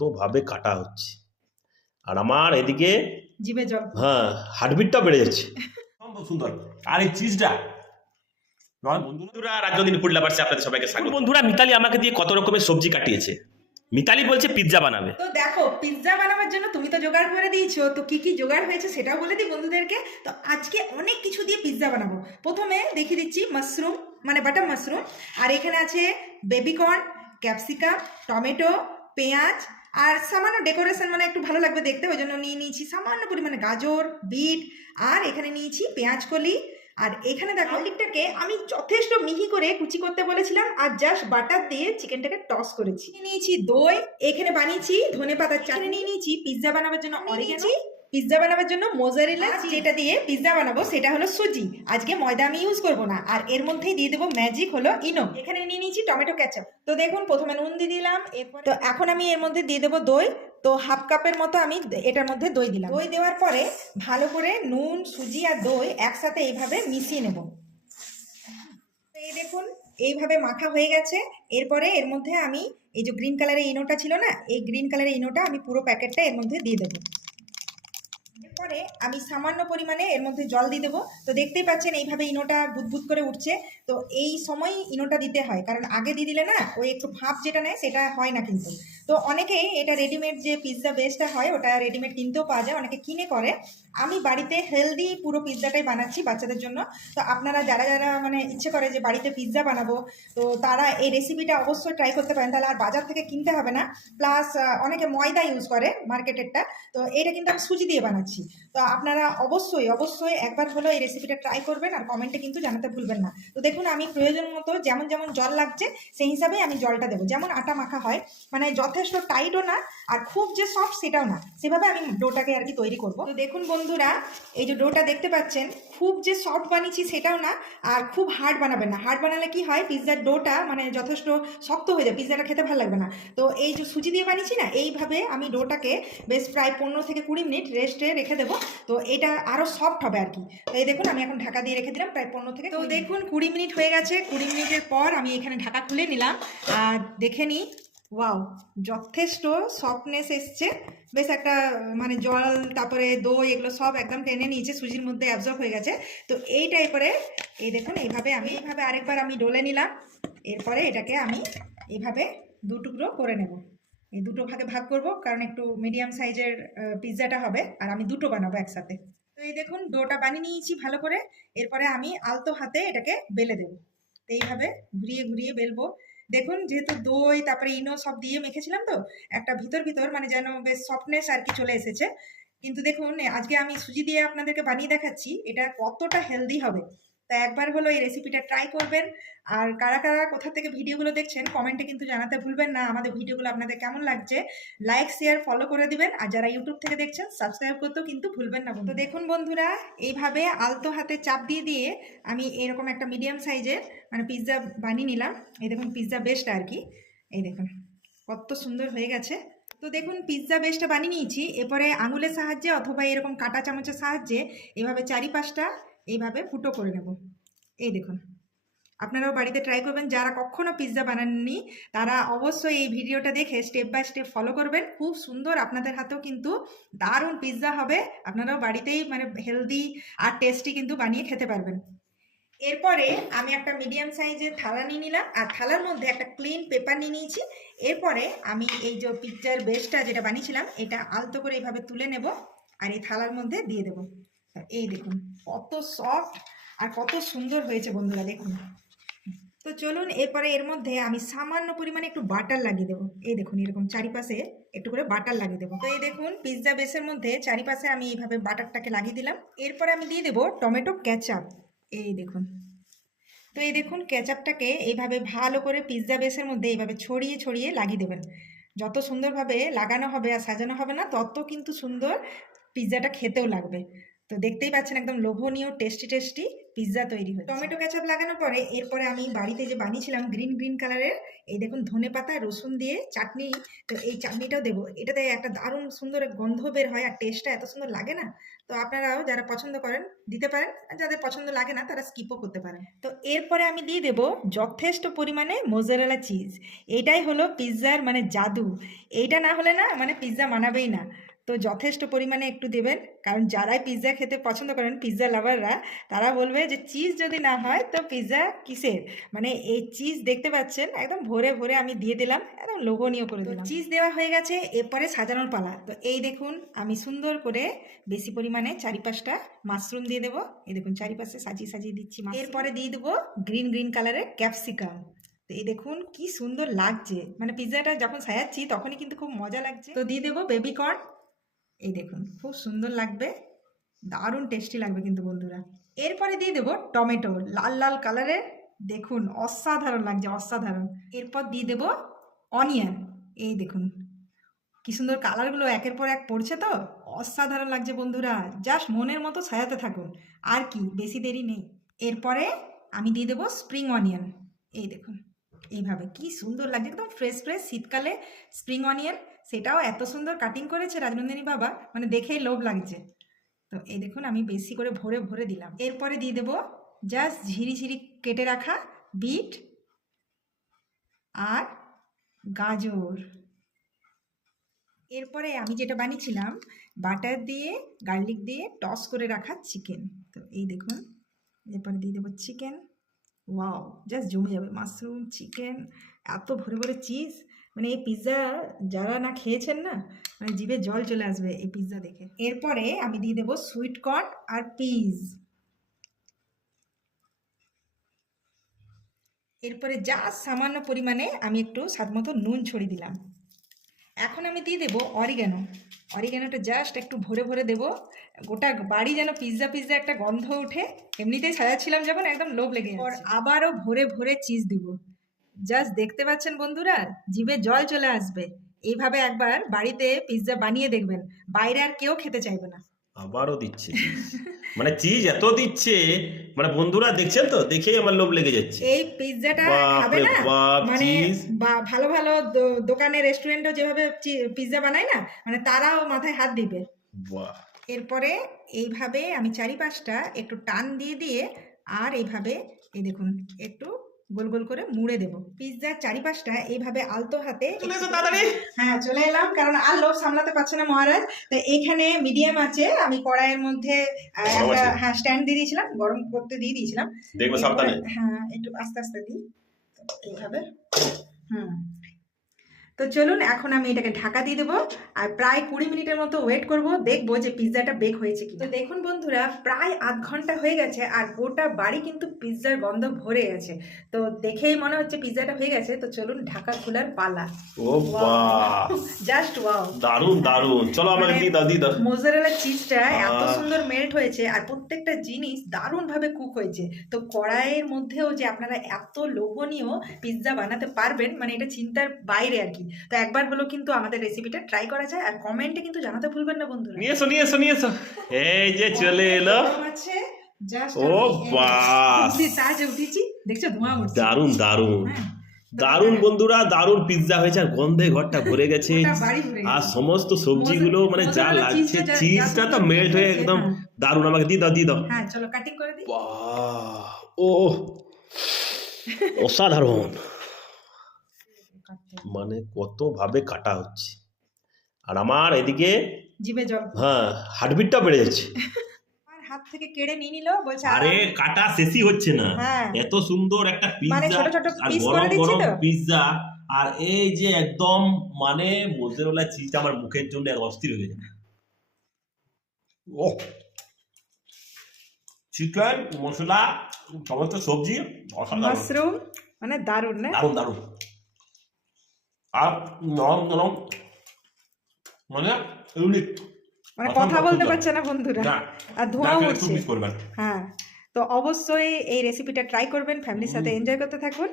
কতভাবে কাটা হচ্ছে, আর আমার এদিকে জিভে জল। হ্যাঁ, হার্টবিটটাও বেড়ে যাচ্ছে। সম্ভব সুন্দর। আর এই চিজটা বন্ধুরা, রাজনন্দিনী ফুড লাভার্সে আপনাদের সবাইকে স্বাগত। বন্ধুরা, মিতালি আমাকে দিয়ে কত রকমের সবজি কাটিয়েছে। মিতালি বলছে পিৎজা বানাবে। তো দেখো, পিৎজা বানাবার জন্য তুমি তো জোগাড় করে দিয়েছো, তো কি কি জোগাড় হয়েছে সেটাও বলে দিই বন্ধুদেরকে। তো আজকে অনেক কিছু দিয়ে পিৎজা বানাবো। প্রথমে দেখিয়ে দিচ্ছি মাশরুম, মানে বাটার মাশরুম, আর এখানে আছে বেবিকর্ন, ক্যাপসিকাম, টমেটো, পেঁয়াজ, আর সামান্য ডেকোরেশন, মানে একটু ভালো লাগবে দেখতে, ওই জন্য নিয়ে নিয়েছি সামান্য পরিমাণে গাজর, বিট, আর এখানে নিয়েছি পেঁয়াজ কলি। আর এখানে দেখো, গার্লিকটাকে আমি যথেষ্ট মিহি করে কুচি করতে বলেছিলাম, আর জাস্ট বাটার দিয়ে চিকেনটাকে টস করেছি। নিয়েছি দই, এখানে বানিয়েছি ধনেপাতার চাটনি, নিয়ে নিয়েছি পিৎজা বানাবার জন্য অরিগানো, পিৎজা বানাবার জন্য মোজারেলা, যেটা দিয়ে পিৎজা বানাবো সেটা হলো সুজি। আজকে ময়দা আমি ইউজ করবো না। আর এর মধ্যেই দিয়ে দেবো ম্যাজিক হলো ইনো। এখানে নিয়ে নিয়েছি টমেটো কেচাপ। তো দেখুন, প্রথমে নুন দিয়ে দিলাম, এরপর তো এখন আমি এর মধ্যে দিয়ে দেবো দই। তো হাফ কাপের মতো আমি এটার মধ্যে দই দিলাম। দই দেওয়ার পরে ভালো করে নুন, সুজি আর দই একসাথে এইভাবে মিশিয়ে নেব। এই দেখুন, এইভাবে মাখা হয়ে গেছে। এরপরে এর মধ্যে আমি এই যে গ্রিন কালারের ইনোটা ছিল না, এই গ্রিন কালারের ইনোটা আমি পুরো প্যাকেটটা এর মধ্যে দিয়ে দেবো। এরপরে আমি সামান্য পরিমাণে এর মধ্যে জল দিয়ে দেবো। তো দেখতেই পাচ্ছেন এইভাবে ইনোটা বুদবুদ করে উঠছে। তো এই সময় ইনোটা দিতে হয়, কারণ আগে দিয়ে দিলে না ওই একটু ভাপ যেটা নেয় সেটা হয় না কিন্তু। তো অনেকেই এটা রেডিমেড যে পিৎজা বেসটা হয় ওটা রেডিমেড কিনতেও পাওয়া যায়, অনেকে কিনে করে। আমি বাড়িতে হেলদি পুরো পিৎজাটাই বানাচ্ছি বাচ্চাদের জন্য। তো আপনারা যারা যারা মানে ইচ্ছে করে যে বাড়িতে পিৎজা বানাবো, তো তারা এই রেসিপিটা অবশ্যই ট্রাই করতে পারেন, তাহলে আর বাজার থেকে কিনতে হবে না। প্লাস অনেকে ময়দা ইউজ করে মার্কেটেরটা, তো এটা কিন্তু আমি সুজি দিয়ে বানাচ্ছি। তো আপনারা অবশ্যই অবশ্যই একবার হলো এই রেসিপিটা ট্রাই করবেন, আর কমেন্টে কিন্তু জানাতে ভুলবেন না। তো দেখুন, আমি প্রয়োজন মতো যেমন যেমন জল লাগছে সেই হিসাবে আমি জলটা দেবো। যেমন আটা মাখা হয়, মানে যথেষ্ট টাইটও না আর খুব যে সফট সেটাও না, সেভাবে আমি ডোটাকে আর কি তৈরি করব। তো দেখুন বন্ধুরা, এই যে ডোটা দেখতে পাচ্ছেন, খুব যে সফট বানিয়েছি সেটাও না, আর খুব হার্ড বানাবেন না। হার্ড বানালে কি হয়, পিৎজার ডোটা মানে যথেষ্ট শক্ত হয়ে যায়, পিৎজাটা খেতে ভালো লাগবে না। তো এই যে সুজি দিয়ে বানিয়েছি না, এইভাবে আমি ডোটাকে বেশ প্রায় 15 থেকে 20 মিনিট রেস্টে রেখে দেবো। তো এটা আরও সফট হবে আর কি। তো এই দেখুন, আমি এখন ঢাকা দিয়ে রেখে দিলাম প্রায় 15 থেকে। তো দেখুন 20 মিনিট হয়ে গেছে। 20 মিনিটের পর আমি এখানে ঢাকা খুলে নিলাম আর দেখে নিই। ওয়াও, যথেষ্ট সফটনেস এসছে। বেশ একটা মানে জল, তারপরে দই, এগুলো সব একদম টেনে নিয়েছে, সুজির মধ্যে অ্যাবজর্ব হয়ে গেছে। তো এই টাইপের এই দেখুন, এইভাবে আমি এইভাবে আরেকবার আমি ডলে নিলাম। এরপরে এটাকে আমি এইভাবে দু টুকরো করে নেব। এই দুটো ভাগে ভাগ করব, কারণ একটু মিডিয়াম সাইজের পিৎজাটা হবে, আর আমি দুটো বানাবো একসাথে। তো এই দেখুন, ডোটা বানিয়ে নিয়েছি ভালো করে। এরপরে আমি আলতো হাতে এটাকে বেলে দেবো। তো এইভাবে ঘুরিয়ে ঘুরিয়ে বেলবো। দেখুন, যেহেতু দই তারপরে ইনো সব দিয়ে মেখেছিলাম, তো একটা ভিতর ভিতর মানে যেন বেশ সফটনেস আর কি চলে এসেছে। কিন্তু দেখুন, আজকে আমি সুজি দিয়ে আপনাদেরকে বানিয়ে দেখাচ্ছি এটা কতটা হেলদি হবে। তা একবার হলো এই রেসিপিটা ট্রাই করবেন। আর কারা কারা কোথা থেকে ভিডিওগুলো দেখছেন কমেন্টে কিন্তু জানাতে ভুলবেন না। আমাদের ভিডিওগুলো আপনাদের কেমন লাগছে, লাইক শেয়ার ফলো করে দিবেন। আর যারা ইউটিউব থেকে দেখছেন সাবস্ক্রাইব করতেও কিন্তু ভুলবেন না। তো দেখুন বন্ধুরা, এইভাবে আলতো হাতে চাপ দিয়ে দিয়ে আমি এরকম একটা মিডিয়াম সাইজের মানে পিৎজা বানিয়ে নিলাম। এই দেখুন পিৎজা বেসটা আর কি, এই দেখুন কত সুন্দর হয়ে গেছে। তো দেখুন, পিৎজা বেসটা বানিয়ে নিয়েছি। এরপরে আঙুলের সাহায্যে অথবা এরকম কাঁটা চামচের সাহায্যে এভাবে চারিপাশটা এইভাবে ফুটো করে নেব। এই দেখুন, আপনারাও বাড়িতে ট্রাই করবেন। যারা কখনো পিৎজা বানাননি তারা অবশ্যই এই ভিডিওটা দেখে স্টেপ বাই স্টেপ ফলো করবেন। খুব সুন্দর, আপনাদের হাতেও কিন্তু দারুণ পিৎজা হবে। আপনারাও বাড়িতেই মানে হেলদি আর টেস্টি কিন্তু বানিয়ে খেতে পারবেন। এরপরে আমি একটা মিডিয়াম সাইজের থালা নিয়ে নিলাম, আর থালার মধ্যে একটা ক্লিন পেপার নিয়ে নিয়েছি। এরপরে আমি এই যে পিৎজার বেসটা যেটা বানিয়েছিলাম এটা আলতো করে এইভাবে তুলে নেব, আর এই থালার মধ্যে দিয়ে দেব। এই দেখুন কত সফট আর কত সুন্দর হয়েছে বন্ধুরা, দেখুন। তো চলুন, এরপরে এর মধ্যে আমি সামান্য পরিমাণে একটু বাটার লাগিয়ে দেবো। এই দেখুন, এরকম চারিপাশে একটু করে বাটার লাগিয়ে দেবো। তো এই দেখুন, পিৎজা বেসের মধ্যে চারিপাশে আমি এইভাবে বাটারটাকে লাগিয়ে দিলাম। এরপরে আমি দিয়ে দেবো টমেটো কেচাপ। এই দেখুন, তো এই দেখুন কেচাপটাকে এইভাবে ভালো করে পিৎজা বেসের মধ্যে এইভাবে ছড়িয়ে ছড়িয়ে লাগিয়ে দেবেন। যত সুন্দরভাবে লাগানো হবে আর সাজানো হবে না, তত কিন্তু সুন্দর পিৎজাটা খেতেও লাগবে। তো দেখতেই পাচ্ছেন একদম লোভনীয় টেস্টি টেস্টি পিৎজা তৈরি হয়েছে। টমেটো কেচাপ লাগানোর পরে এরপরে আমি বাড়িতে যে বানিয়েছিলাম গ্রিন গ্রিন কালারের, এই দেখুন ধনেপাতা রসুন দিয়ে চাটনি, তো এই চাটনিটাও দেবো। এটাতে একটা দারুণ সুন্দর গন্ধ বের হয় আর টেস্টটা এত সুন্দর লাগে না। তো আপনারাও যারা পছন্দ করেন দিতে পারেন, আর যাদের পছন্দ লাগে না তারা স্কিপও করতে পারেন। তো এরপরে আমি দিয়ে দেবো যথেষ্ট পরিমাণে মোজারেলা চিজ। এটাই হলো পিৎজার মানে জাদু। এইটা না হলে না মানে পিৎজা মানাবেই না। তো যথেষ্ট পরিমাণে একটু দেবেন, কারণ যারাই পিৎজা খেতে পছন্দ করেন পিৎজা লাভাররা, তারা বলবে যে চিজ যদি না হয় তো পিৎজা কিসের। মানে এই চিজ দেখতে পাচ্ছেন একদম ভরে ভরে আমি দিয়ে দিলাম, একদম লোভনীয় করে দিলাম। চিজ দেওয়া হয়ে গেছে, এরপরে সাজানোর পালা। তো এই দেখুন আমি সুন্দর করে বেশি পরিমাণে চারিপাশটা মাশরুম দিয়ে দেবো। এই দেখুন চারিপাশে সাজিয়ে সাজিয়ে দিচ্ছি। এরপরে দিয়ে দেবো গ্রিন গ্রিন কালারের ক্যাপসিকাম। তো এই দেখুন কি সুন্দর লাগছে, মানে পিৎজাটা যখন সাজাচ্ছি তখনই কিন্তু খুব মজা লাগছে। তো দিয়ে দেবো বেবি কর্ন। এই দেখুন খুব সুন্দর লাগবে, দারুণ টেস্টি লাগবে কিন্তু বন্ধুরা। এরপরে দিয়ে দেবো টমেটো, লাল লাল কালারের, দেখুন অসাধারণ লাগছে, অসাধারণ। এরপর দিয়ে দেবো অনিয়ন। এই দেখুন কি সুন্দর কালারগুলো একের পর এক পড়ছে, তো অসাধারণ লাগছে বন্ধুরা। জাস্ট মনের মতো সাজাতে থাকুন, আর কি বেশি দেরি নেই। এরপরে আমি দিয়ে দেবো স্প্রিং অনিয়ন। এই দেখুন এইভাবে কি সুন্দর লাগছে, একদম ফ্রেশ ফ্রেশ শীতকালে স্প্রিং অনিয়ন, সেটাও এত সুন্দর কাটিং করেছে রাজনন্দিনী বাবা, মানে দেখেই লোভ লাগছে। তো এই দেখুন আমি বেশি করে ভরে ভরে দিলাম। এরপরে দিয়ে দেবো জাস্ট ঝিরি ঝিরি কেটে রাখা বিট আর গাজর। এরপরে আমি যেটা বানিয়েছিলাম বাটার দিয়ে গার্লিক দিয়ে টস করে রাখা চিকেন। তো এই দেখুন এরপরে দিয়ে দেবো চিকেন। ওয়াও, জাস্ট জমে যাবে মাশরুম চিকেন, এত ভরে ভরে চিজ, মানে এই পিৎজা যারা না খেয়েছেন না, মানে জিভে জল চলে আসবে এই পিৎজা দেখে। এরপরে আমি দিয়ে দেবো সুইট কর্ন আর পিস। এরপরে যা সামান্য পরিমাণে আমি একটু স্বাদমতো নুন ছড়িয়ে দিলাম। এখন আমি দিয়ে দেবো অরিগ্যানো। অরিগ্যানোটা জাস্ট একটু ভরে ভরে দেবো, গোটা বাড়ি যেন পিৎজা পিৎজা একটা গন্ধ উঠে। এমনিতেই সাজাচ্ছিলাম যখন একদম লোভ লেগে যাচ্ছে। আবারও ভরে ভরে চিজ দিব, জাস্ট দেখতে পাচ্ছেন বন্ধুরা জিভে জল চলে আসবে। এইভাবে একবার বাড়িতে পিৎজা বানিয়ে দেখবেন, বাইরে আর কেউ খেতে চাইবে না। আবারও দিচ্ছে মানে চিজ এত দিচ্ছে, মানে বন্ধুরা দেখছেন তো, দেখেই আমার লোভ লেগে যাচ্ছে। এই পিৎজাটা খাবে বাপরে না, বাপ, মানে চিজ। ভালো ভালো দোকানে রেস্টুরেন্টও যেভাবে পিৎজা বানায় না, মানে তারাও মাথায় হাত দিবে। বাহ, এরপরে এইভাবে আমি চারিপাশটা একটু টান দিয়ে দিয়ে আর এইভাবে এই দেখুন একটু গোল গোল করে মুড়ে দেবো পিৎজার চারিপাশটা এইভাবে আলতো হাতে। চলে এসো তাড়াতাড়ি। হ্যাঁ চলে এলাম, কারণ আর লোভ সামলাতে পারছে না মহারাজ। তো এইখানে মিডিয়াম আছে, আমি কড়াইয়ের মধ্যে একটা হ্যাঁ স্ট্যান্ড দিয়ে দিয়েছিলাম, গরম করতে দিয়ে দিয়েছিলাম। দেখবো সাবধানে। হ্যাঁ একটু আস্তে আস্তে দিই এইভাবে। তো চলুন এখন আমি এটাকে ঢাকা দিয়ে দেবো আর প্রায় 20 মিনিটের মতো ওয়েট করব, দেখবো যে পিৎজাটা বেক হয়েছে কি। তো দেখুন বন্ধুরা প্রায় আধ ঘন্টা হয়ে গেছে আর গোটা বাড়ি কিন্তু পিৎজার গন্ধ ভরে গেছে। তো দেখেই মনে হচ্ছে পিৎজাটা হয়ে গেছে। তো চলুন ঢাকা খোলার পালা। ও বাহ, জাস্ট ওয়াও, দারুন দারুন। চলো আমাকে দিয়ে দাও দিয়ে দাও। মোজারেলা চিজটা এত সুন্দর মেল্ট হয়েছে আর প্রত্যেকটা জিনিস দারুণ ভাবে কুক হয়েছে। তো কড়াইয়ের মধ্যেও যে আপনারা এত লোভনীয় পিৎজা বানাতে পারবেন, মানে এটা চিন্তার বাইরে আর কি। তো একবার হলো কিন্তু আমাদের রেসিপিটা ট্রাই করা যায়, আর কমেন্টে কিন্তু জানাতে ভুলবেন না বন্ধুরা। নিয়ে এসো নিয়ে এসো নিয়ে এসো, এই যে চলে এলো। আছে জাস্ট ও বাহ, সাজে উঠেছি, দেখছো ধোঁয়া উঠছে। দারুন দারুন হ্যাঁ, দারুন বন্ধুরা, দারুন পিৎজা হয়েছে আর গন্ধে ঘরটা ভরে গেছে। গোটা বাড়ি ভরে গেছে। আর সমস্ত সবজিগুলো মানে যা মোজারেলা লাগছে, চিজটা চিজটা তো মেল্ট হয়ে একদম দারুন। আমাকে দিয়ে দাও দিয়ে দাও। হ্যাঁ চলো কাটিং করে দিই। বাহ, ও অসাধারণ, মানে কত ভাবে কাটা হচ্ছে, আর আমার এদিকে জিভে জল, হ্যাঁ হার্টবিটটা বেড়ে যাচ্ছে। আমার হাত থেকে কেড়ে নিয়ে নিল, বলছে আরে কাটা শেষই হচ্ছে না। হ্যাঁ। এত সুন্দর একটা মানে পিৎজা ছোট ছোট আর পিস করে গরম দিচ্ছি গরম তো। পিৎজা, আর এই যে একদম মানে মোজারেলা চিজটা আমার মুখের জন্য আর অস্থির হয়ে যায়। ও চিকেন মশলা সমস্ত সবজি অসাধারণ, মাশরুম মানে দারুণ না? দারুণ দারুণ, আর নরম নরম, মানে ইউনিক, মানে কথা বলতে পারছে না বন্ধুরা, আর ধোঁয়া উঠছে। করবেন। হ্যাঁ তো অবশ্যই এই রেসিপিটা ট্রাই করবেন, ফ্যামিলির সাথে এনজয় করতে থাকুন।